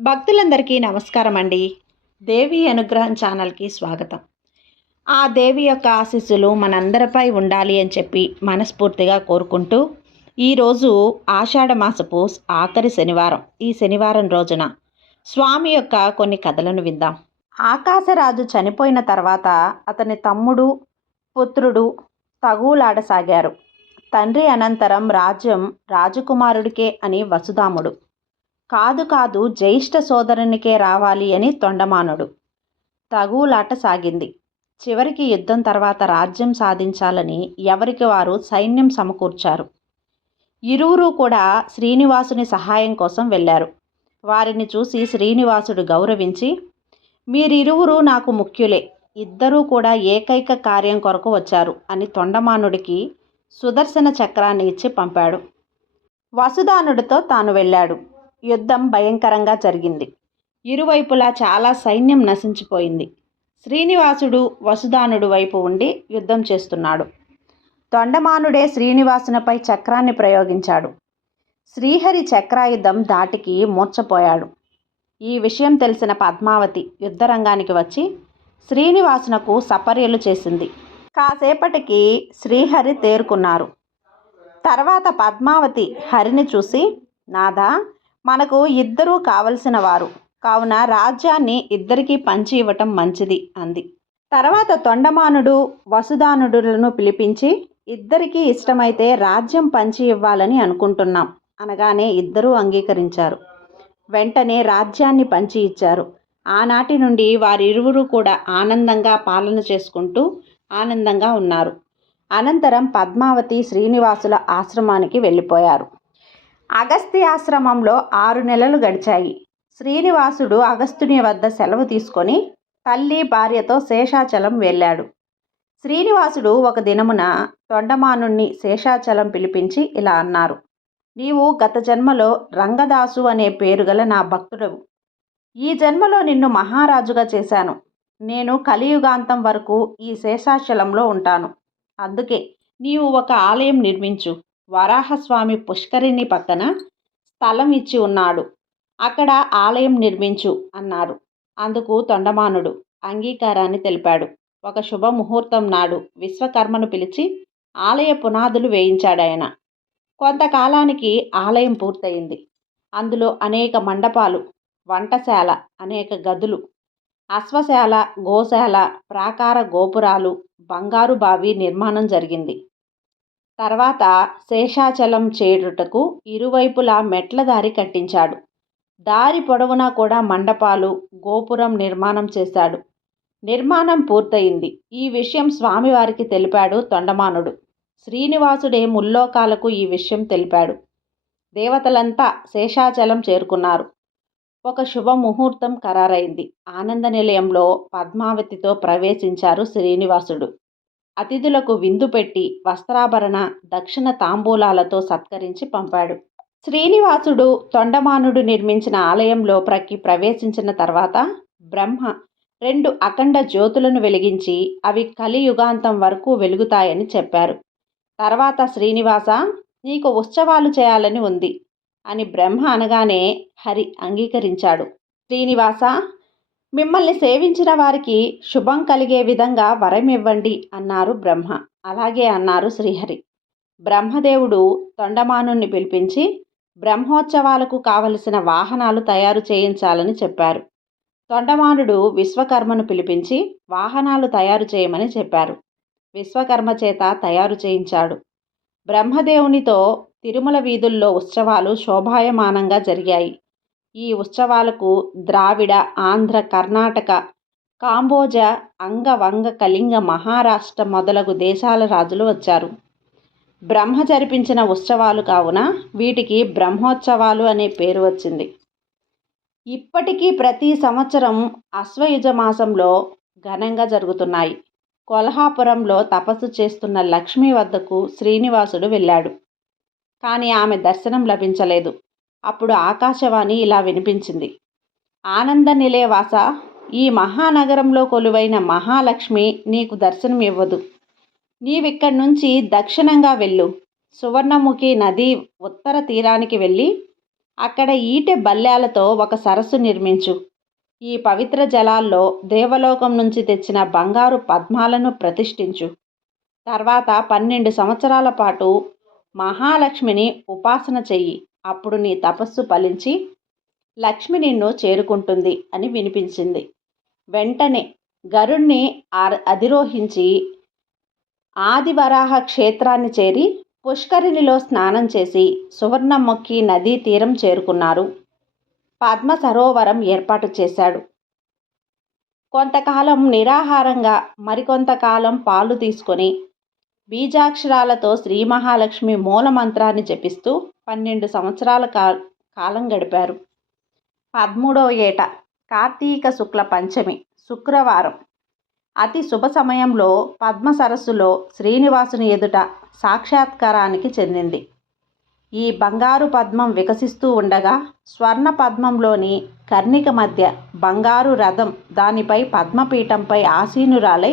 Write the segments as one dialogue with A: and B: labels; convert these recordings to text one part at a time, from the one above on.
A: భక్తులందరికీ నమస్కారం అండి దేవి అనుగ్రహం ఛానల్కి స్వాగతం. ఆ దేవి యొక్క ఆశీస్సులు మనందరిపై ఉండాలి అని చెప్పి మనస్ఫూర్తిగా కోరుకుంటూ ఈరోజు ఆషాఢ మాసపు ఆఖరి శనివారం ఈ శనివారం రోజున స్వామి యొక్క కొన్ని కథలను విందాం. ఆకాశరాజు చనిపోయిన తర్వాత అతని తమ్ముడు పుత్రుడు తగువులాడసాగారు. తండ్రి అనంతరం రాజ్యం రాజకుమారుడికే అని వసుధాముడు కాదు కాదు జ్యేష్ఠ సోదరునికే రావాలి అని తొండమానుడు. తగులాట సాగింది. చివరికి యుద్ధం తర్వాత రాజ్యం సాధించాలని ఎవరికి వారు సైన్యం సమకూర్చారు. ఇరువురు కూడా శ్రీనివాసుని సహాయం కోసం వెళ్ళారు. వారిని చూసి శ్రీనివాసుడు గౌరవించి మీరిరువురు నాకు ముఖ్యులే. ఇద్దరూ కూడా ఏకైక కార్యం కొరకు వచ్చారు అని తొండమానుడికి సుదర్శన చక్రాన్ని ఇచ్చి పంపాడు. వసుదానుడితో తాను వెళ్ళాడు. యుద్ధం భయంకరంగా జరిగింది. ఇరువైపులా చాలా సైన్యం నశించిపోయింది. శ్రీనివాసుడు వసుదానుడు వైపు ఉండి యుద్ధం చేస్తున్నాడు. తొండమానుడే శ్రీనివాసునిపై చక్రాన్ని ప్రయోగించాడు. శ్రీహరి చక్రాయుధం దాటికి మూర్చపోయాడు ఈ విషయం తెలిసిన పద్మావతి యుద్ధరంగానికి వచ్చి శ్రీనివాసునకు సపర్యలు చేసింది. కాసేపటికి శ్రీహరి తేరుకున్నారు. తర్వాత పద్మావతి హరిని చూసి నాదా మనకు ఇద్దరూ కావలసిన వారు. కావున రాజ్యాన్ని ఇద్దరికీ పంచి ఇవ్వటం మంచిది అంది. తర్వాత తొండమానుడు వసుదానుడులను పిలిపించి ఇద్దరికీ ఇష్టమైతే రాజ్యం పంచి ఇవ్వాలని అనుకుంటున్నాం అనగానే ఇద్దరూ అంగీకరించారు. వెంటనే రాజ్యాన్ని పంచి ఇచ్చారు. ఆనాటి నుండి వారిరువురు కూడా ఆనందంగా పాలన చేసుకుంటూ ఆనందంగా ఉన్నారు. అనంతరం పద్మావతి శ్రీనివాసుల ఆశ్రమానికి వెళ్ళిపోయారు. అగస్త్య ఆశ్రమంలో ఆరు నెలలు గడిచాయి. శ్రీనివాసుడు అగస్త్యుని వద్ద సెలవు తీసుకొని తల్లి భార్యతో శేషాచలం వెళ్ళాడు. శ్రీనివాసుడు ఒక దినమున తొండమానుణ్ణి శేషాచలం పిలిపించి ఇలా అన్నారు నీవు గత జన్మలో రంగదాసు అనే పేరు గల నా భక్తుడవు. ఈ జన్మలో నిన్ను మహారాజుగా చేశాను. నేను కలియుగాంతం వరకు ఈ శేషాచలంలో ఉంటాను. అందుకే నీవు ఒక ఆలయం నిర్మించు. వరాహస్వామి పుష్కరిణి పక్కన స్థలం ఇచ్చి ఉన్నాడు. అక్కడ ఆలయం నిర్మించు అన్నారు. అందుకు తొండమానుడు అంగీకారాన్ని తెలిపాడు. ఒక శుభముహూర్తం నాడు విశ్వకర్మను పిలిచి ఆలయ పునాదులు వేయించాడాయన కొంతకాలానికి ఆలయం పూర్తయింది. అందులో అనేక మండపాలు వంటశాల అనేక గదులు అశ్వశాల గోశాల ప్రాకార గోపురాలు బంగారు బావి నిర్మాణం జరిగింది. తర్వాత శేషాచలం చేరుటకు ఇరువైపులా మెట్ల దారి కట్టించాడు. దారి పొడవునా కూడా మండపాలు గోపురం నిర్మాణం చేశాడు. నిర్మాణం పూర్తయింది. ఈ విషయం స్వామివారికి తెలిపాడు తొండమానుడు. శ్రీనివాసుడే ముల్లోకాలకు ఈ విషయం తెలిపాడు. దేవతలంతా శేషాచలం చేరుకున్నారు. ఒక శుభముహూర్తం ఖరారైంది. ఆనంద నిలయంలో పద్మావతితో ప్రవేశించారు శ్రీనివాసుడు. అతిథులకు విందు పెట్టి వస్త్రాభరణ దక్షిణ తాంబూలాలతో సత్కరించి పంపాడు. శ్రీనివాసుడు తొండమానుడు నిర్మించిన ఆలయంలో ప్రక్కి ప్రవేశించిన తర్వాత బ్రహ్మ రెండు అఖండ జ్యోతులను వెలిగించి అవి కలియుగాంతం వరకు వెలుగుతాయని చెప్పారు. తర్వాత శ్రీనివాస నీకు ఉత్సవాలు చేయాలని ఉంది అని బ్రహ్మ అనగానే హరి అంగీకరించాడు. శ్రీనివాస మిమ్మల్ని సేవించిన వారికి శుభం కలిగే విధంగా వరం ఇవ్వండి అన్నారు బ్రహ్మ. అలాగే అన్నారు శ్రీహరి. బ్రహ్మదేవుడు తొండమానుణ్ణి పిలిపించి బ్రహ్మోత్సవాలకు కావలసిన వాహనాలు తయారు చేయించాలని చెప్పారు. తొండమానుడు విశ్వకర్మను పిలిపించి వాహనాలు తయారు చేయమని చెప్పారు. విశ్వకర్మ చేత తయారు చేయించాడు. బ్రహ్మదేవునితో తిరుమల వీధుల్లో ఉత్సవాలు శోభాయమానంగా జరిగాయి. ఈ ఉత్సవాలకు ద్రావిడ ఆంధ్ర కర్ణాటక కాంబోజ అంగవంగ కళింగ మహారాష్ట్ర మొదలగు దేశాల రాజులు వచ్చారు. బ్రహ్మ జరిపించిన ఉత్సవాలు కావున వీటికి బ్రహ్మోత్సవాలు అనే పేరు వచ్చింది. ఇప్పటికీ ప్రతి సంవత్సరం అశ్వయుజ మాసంలో ఘనంగా జరుగుతున్నాయి. కొల్హాపురంలో తపస్సు చేస్తున్న లక్ష్మి వద్దకు శ్రీనివాసుడు వెళ్ళాడు. కానీ ఆమె దర్శనం లభించలేదు. అప్పుడు ఆకాశవాణి ఇలా వినిపించింది. ఆనంద నిలయవాస ఈ మహానగరంలో కొలువైన మహాలక్ష్మి నీకు దర్శనం ఇవ్వదు. నీవిక్కడి నుంచి దక్షిణంగా వెళ్ళు. సువర్ణముఖి నది ఉత్తర తీరానికి వెళ్ళి అక్కడ ఈటె బల్లాలతో ఒక సరస్సు నిర్మించు. ఈ పవిత్ర జలాల్లో దేవలోకం నుంచి తెచ్చిన బంగారు పద్మాలను ప్రతిష్ఠించు. తర్వాత పన్నెండు సంవత్సరాల పాటు మహాలక్ష్మిని ఉపాసన చెయ్యి. అప్పుడు నీ తపస్సు ఫలించి లక్ష్మి నిన్ను చేరుకుంటుంది అని వినిపించింది. వెంటనే గరుణ్ణి అధిరోహించి ఆదివరాహ క్షేత్రాన్ని చేరి పుష్కరిణిలో స్నానం చేసి సువర్ణముఖి నదీ తీరం చేరుకున్నారు. పద్మ సరోవరం ఏర్పాటు చేశాడు. కొంతకాలం నిరాహారంగా మరికొంతకాలం పాలు తీసుకొని బీజాక్షరాలతో శ్రీ మహాలక్ష్మి మూల మంత్రాన్ని జపిస్తూ పన్నెండు సంవత్సరాల కాలం గడిపారు. పదమూడవ ఏట కార్తీక శుక్ల పంచమి శుక్రవారం. అతి శుభ సమయంలో పద్మ సరస్సులో శ్రీనివాసుని ఎదుట సాక్షాత్కారానికి చెందింది. ఈ బంగారు పద్మం వికసిస్తూ ఉండగా స్వర్ణ పద్మంలోని కర్ణిక మధ్య బంగారు రథం దానిపై పద్మపీఠంపై ఆసీనురాలై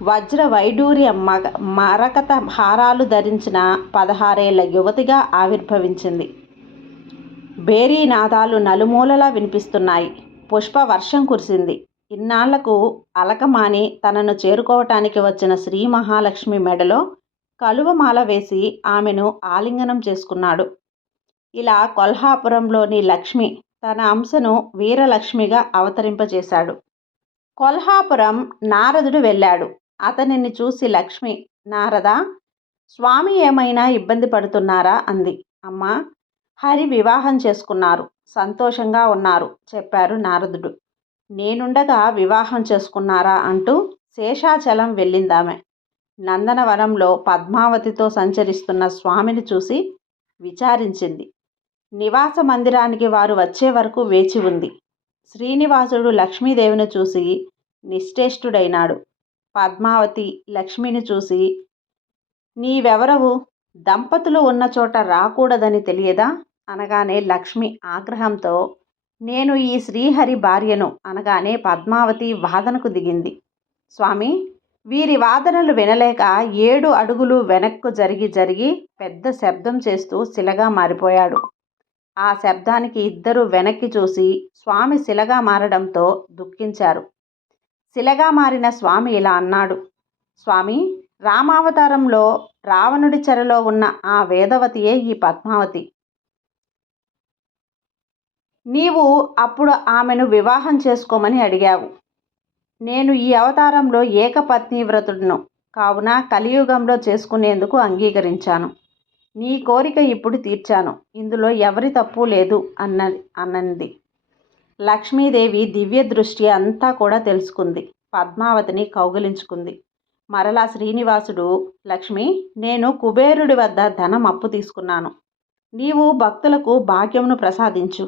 A: వజ్ర వైడూర్య మగ మరకత హారాలు ధరించిన పదహారేళ్ళ యువతిగా ఆవిర్భవించింది. బేరీ నాదాలు నలుమూలలా వినిపిస్తున్నాయి. పుష్ప వర్షం కురిసింది. ఇన్నాళ్ళకు అలకమాని తనను చేరుకోవటానికి వచ్చిన శ్రీ మహాలక్ష్మి మెడలో కలువమాల వేసి ఆమెను ఆలింగనం చేసుకున్నాడు. ఇలా కొల్హాపురంలోని లక్ష్మి తన అంశను వీరలక్ష్మిగా అవతరింపజేశాడు. కొల్హాపురం నారదుడు వెళ్ళాడు. అతనిని చూసి లక్ష్మి నారద స్వామి ఏమైనా ఇబ్బంది పడుతున్నారా? అంది. అమ్మా హరి వివాహం చేసుకున్నారు. సంతోషంగా ఉన్నారు చెప్పారు నారదుడు. నేనుండగా వివాహం చేసుకున్నారా? అంటూ శేషాచలం వెళ్ళిందామె. నందనవనంలో పద్మావతితో సంచరిస్తున్న స్వామిని చూసి విచారించింది. నివాస మందిరానికి వారు వచ్చే వరకు వేచి ఉంది. శ్రీనివాసుడు లక్ష్మీదేవిని చూసి నిశ్చేష్టుడైనాడు. పద్మావతి లక్ష్మిని చూసి నీవెవరవు? దంపతులు ఉన్న చోట రాకూడదని తెలియదా? అనగానే లక్ష్మి ఆగ్రహంతో నేను ఈ శ్రీహరి భార్యను అనగానే పద్మావతి వాదనకు దిగింది. స్వామి వీరి వాదనలు వినలేక ఏడు అడుగులు వెనక్కు జరిగి జరిగి పెద్ద శబ్దం చేస్తూ శిలగా మారిపోయాడు. ఆ శబ్దానికి ఇద్దరు వెనక్కి చూసి స్వామి శిలగా మారడంతో దుఃఖించారు. శిలగా మారిన స్వామి ఇలా అన్నాడు. స్వామి రామావతారంలో రావణుడి చెరలో ఉన్న ఆ వేదవతియే ఈ పద్మావతి. నీవు అప్పుడు ఆమెను వివాహం చేసుకోమని అడిగావు. నేను ఈ అవతారంలో ఏకపత్ని వ్రతుడును. కావున కలియుగంలో చేసుకునేందుకు అంగీకరించాను. నీ కోరిక ఇప్పుడు తీర్చాను. ఇందులో ఎవరి తప్పు లేదు అన్న అన్నది. లక్ష్మీదేవి దివ్య దృష్టి అంతా కూడా తెలుసుకుంది. పద్మావతిని కౌగిలించుకుంది. మరలా శ్రీనివాసుడు లక్ష్మి నేను కుబేరుడి వద్ద ధనం అప్పు తీసుకున్నాను. నీవు భక్తులకు భాగ్యమును ప్రసాదించు.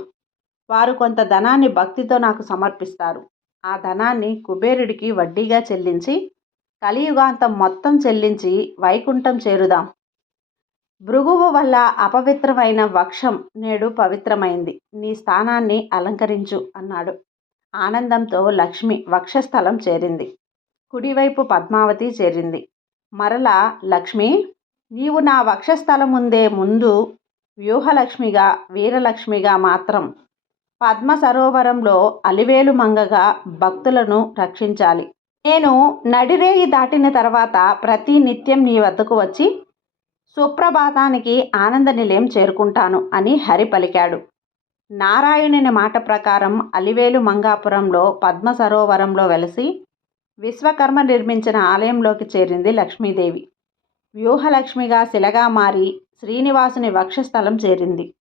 A: వారు కొంత ధనాన్ని భక్తితో నాకు సమర్పిస్తారు. ఆ ధనాన్ని కుబేరుడికి వడ్డీగా చెల్లించి కలియుగాంతం మొత్తం చెల్లించి వైకుంఠం చేరుదాం. భృగువు వల్ల అపవిత్రమైన వక్షం నేడు పవిత్రమైంది. నీ స్థానాన్ని అలంకరించు అన్నాడు. ఆనందంతో లక్ష్మి వక్షస్థలం చేరింది. కుడివైపు పద్మావతి చేరింది. మరలా లక్ష్మి నీవు నా వక్షస్థలం ముందే ముందు వ్యూహలక్ష్మిగా వీరలక్ష్మిగా మాత్రం పద్మ సరోవరంలో అలివేలు మంగగా భక్తులను రక్షించాలి. నేను నడిరేయి దాటిన తర్వాత ప్రతి నిత్యం నీ వద్దకు వచ్చి సుప్రభాతానికి ఆనంద నిలయం చేరుకుంటాను అని హరి పలికాడు. నారాయణుని మాట ప్రకారం అలివేలు మంగాపురంలో పద్మ సరోవరంలో వెలసి విశ్వకర్మ నిర్మించిన ఆలయంలోకి చేరింది లక్ష్మీదేవి. వ్యూహలక్ష్మిగా శిలగా మారి శ్రీనివాసుని వక్షస్థలం చేరింది.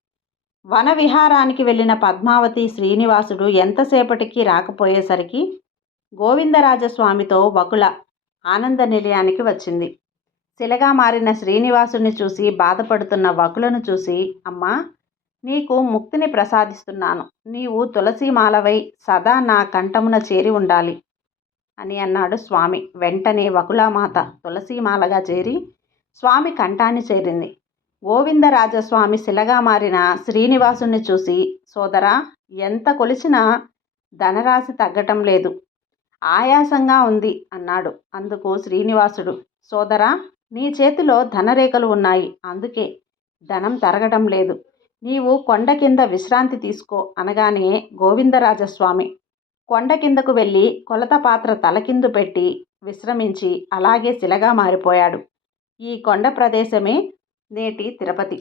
A: వన విహారానికి వెళ్ళిన పద్మావతి శ్రీనివాసుడు ఎంతసేపటికి రాకపోయేసరికి గోవిందరాజస్వామితో వకుల ఆనంద నిలయానికి వచ్చింది. శిలగా మారిన శ్రీనివాసుని చూసి బాధపడుతున్న వకులను చూసి అమ్మా నీకు ముక్తిని ప్రసాదిస్తున్నాను. నీవు తులసిమాలవై సదా నా కంఠమున చేరి ఉండాలి అని అన్నాడు స్వామి. వెంటనే వకులామాత తులసీమాలగా చేరి స్వామి కంఠాన్ని చేరింది. గోవిందరాజస్వామి శిలగా మారిన శ్రీనివాసుని చూసి సోదరా ఎంత కొలిచినా ధనరాశి తగ్గటం లేదు. ఆయాసంగా ఉంది అన్నాడు. అందుకు శ్రీనివాసుడు సోదరా నీ చేతిలో ధనరేఖలు ఉన్నాయి. అందుకే ధనం తరగడం లేదు. నీవు కొండ కింద విశ్రాంతి తీసుకో అనగానే గోవిందరాజస్వామి కొండ కిందకు వెళ్ళి కొలత పాత్ర తలకిందు పెట్టి విశ్రమించి అలాగే శిలగా మారిపోయాడు. ఈ కొండ ప్రదేశమే నేటి తిరుపతి.